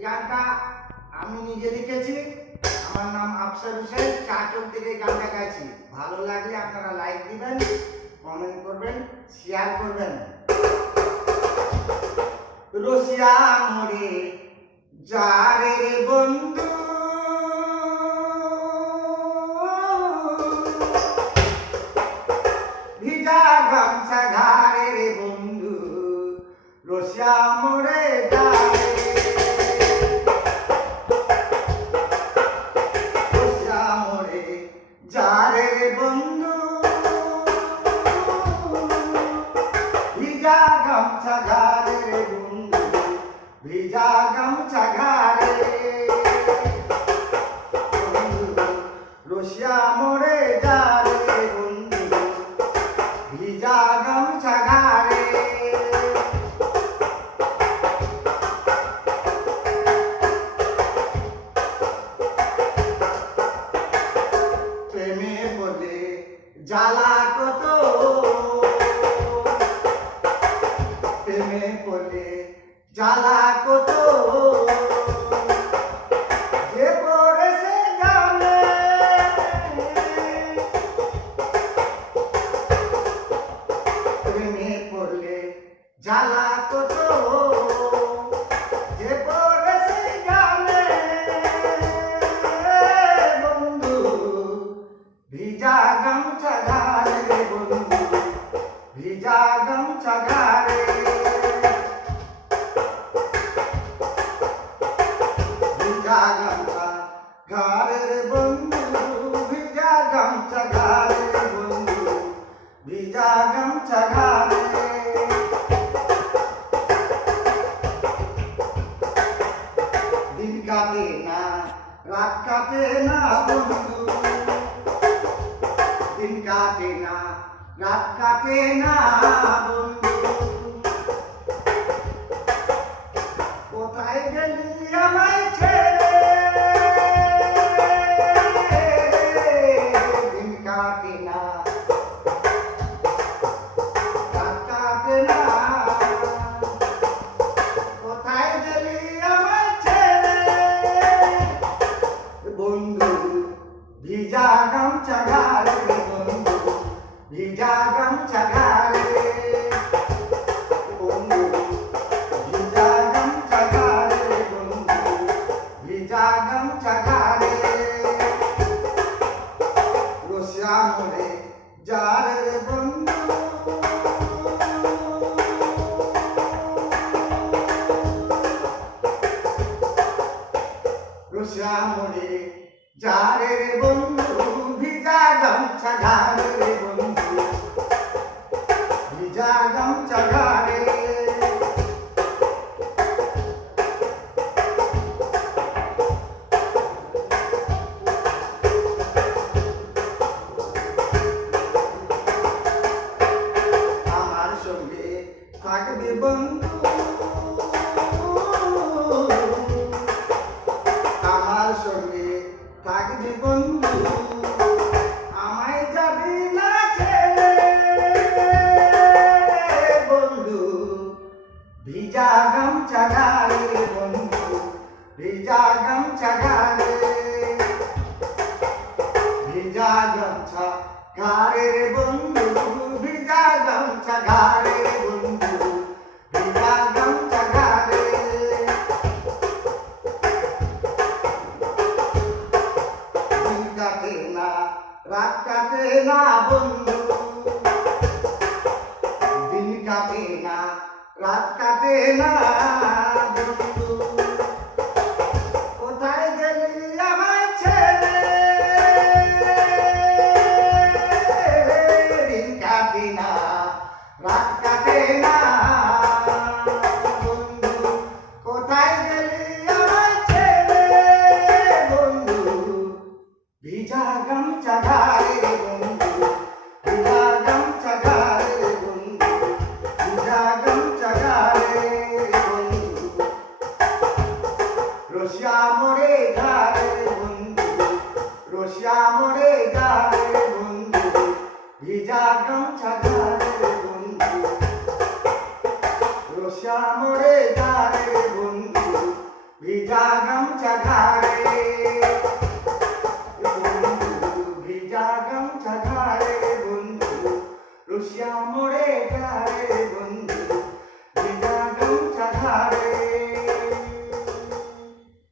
গানটা আমি নিজে লিখেছি। আমার নাম আফসার হোসেন, চাচল থেকে গানটা গাইছি। ভালো লাগলে আপনারা লাইক দিবেন, কমেন্ট করবেন, শেয়ার করবেন। রসিয়া মরে যারে রে বন্ধু, ভিজা গামছা ঘাড়ে রে বন্ধু, রসিয়া মরে যারে যারে বন্ধু, ভিজা গামছা ঘাড়ে রে বন্ধু, ভিজা গামছা ঘাড়ে বন্ধু, রসিয়া মরে যারে বন্ধু, ভিজা গামছা ঘাড়ে। প্রেমে বলে জ্বালা কত, প্রেমে বলে জ্বালা কত, যে পড়েছে জানে। প্রেমে পড়লে জ্বালা কত, যে পড়েছে জানে বন্ধু, ভিজা গামছা ঘাড়ে বন্ধু, ভিজা গামছা ঘাড়ে, ভিজা গামছা ঘাড়ে বন্ধু, ভিজা গামছা ঘাড়ে বন্ধু, ভিজা গামছা ঘাড়ে। দিন কাটে না, রাত কাটে না বন্ধু, দিন কাটে না, রাত কাটে না বন্ধু, কোথায় গেলি আমায় ছেড়ে। দিন কাটে না, রাত কাটে না, কোথায় গেলি আমায় ছেড়ে বন্ধু, ভিজা গামছা ঘাড়ে বন্ধু, ভিজা গামছা ঘাড়ে বন্ধু, ভিজা গামছা ঘাড়ে বন্ধু, ভিজা গামছা ঘাড়ে, রসিয়া মরে যারে বন্ধু, রসিয়া মরে যারে বন্ধু, ভিজা গামছা ঘাড়ে বন্ধু, ভিজা গামছা ঘাড়ে। আমার সঙ্গে থাকবে বন্ধু, আমার সঙ্গে থাকবে বন্ধু, আমায় যাবি না ছেড়ে বন্ধু, ভিজা গামছা ঘাড়ে বন্ধু, ভিজা গামছা ঘাড়ে, ভিজা গামছা ঘাড়ে বন্ধু, ভিজা গামছা ঘাড়ে বন্ধু, ভিজা গামছা ঘাড়ে। দিন কাটে না, রাত কাটে না বন্ধু, দিন কাটে না, রাত কাটে না বন্ধু, কোথায় গেলি আমায় ছেড়ে। দিন কাটে না, রাত কাটে না বন্ধু, কোথায় গেলি আমায় ছেড়ে বন্ধু, ভিজা গামছা ঘাড়ে বন্ধু, ভিজা গামছা ঘাড়ে বন্ধু, ভিজা গামছা ঘাড়ে বন্ধু, রসিয়া মরে যারে বন্ধু, রসিয়া মরে যারে বন্ধু, ভিজা গামছা ঘাড়ে বন্ধু, রসিয়া মরে যারে বন্ধু, ভিজা গামছা ঘাড়ে